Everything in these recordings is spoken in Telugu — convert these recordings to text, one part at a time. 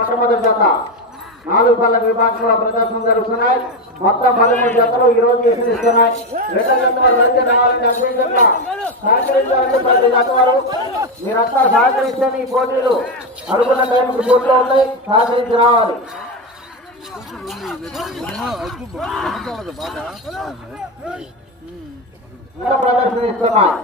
మొట్టమొదటి జత 4 పళ్ళ విభాగంలో ప్రదర్శన జరుగుతున్నాయి. మొత్తం 13 జతలు ఈ రోజు ఇస్తున్నాయి. రెండో జత వారు రావాలంటే అన్ని జత సహకరించాలంటే 10 జత వారు మీరంతా సహకరిస్తే ఈ పోటీలు అనుకున్న టైంకి పోటీలో ఉంటాయి. సహకరించి రావాలి. ప్రదర్శన ఇస్తున్నాయి.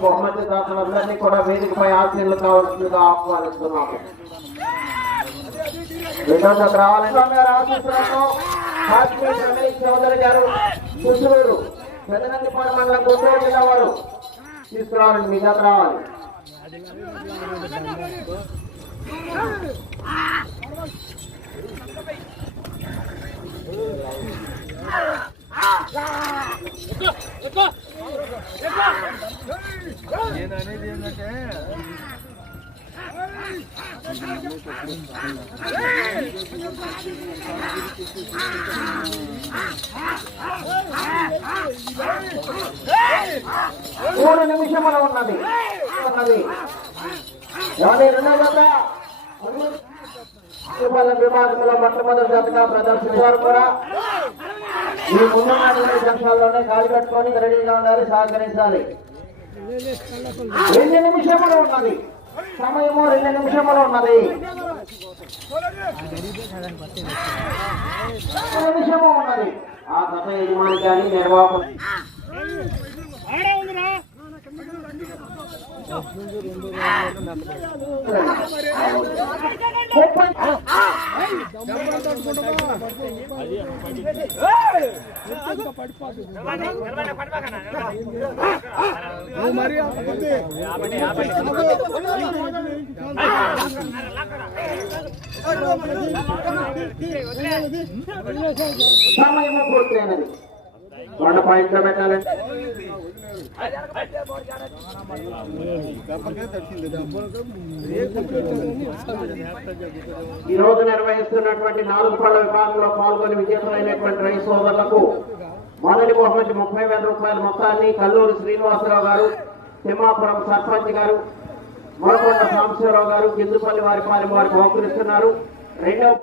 బహుమతి దాతలందరినీ కూడా వేదికపై ఆశీర్లు కావాల్సిందిగా ఆహ్వానిస్తున్నాము. రెండో జత రావాలంటే రమేష్ చౌదరి గారు కుసులూరు పెదనందిపాడు మండలం గుంటూరు జిల్లా వారు తీసుకురావాలండి. మీ జత రావాలి. నేననేది ఏంటంటే 3 నిమిషములు ఉన్నది. రెండో జత విభాగంలో మొట్టమొదటి జతగా ప్రదర్శించారు. కూడా ఈ ముందు జంక్షన్లోనే కాలు కట్టుకొని రెడీగా ఉండాలి. సహకరించాలి. 2 నిమిషములు ఉన్నది. సమయము 2 నిమిషములు ఉన్నది. 2 నిమిషము ఉన్నది. ఆ గత యజమాని కానీ నిర్వాహకం సమయము పూర్తయినది. 1 పాయింట్లో పెట్టాలండి. ఈ రోజు నిర్వహిస్తున్నటువంటి 4 పళ్ళ విభాగంలో పాల్గొని విజేతలైనటువంటి రైతు సోదరులకు మొదటి బహుమతి 30,000 రూపాయల మొత్తాన్ని కల్లూరు శ్రీనివాసరావు గారు, తిమ్మాపురం సర్పంచ్ గారు, మొలకొండ సాంబశివరావు గారు, గిద్దుపల్లి వారి పాలెం వారికి బహుకరిస్తున్నారు. రెండవ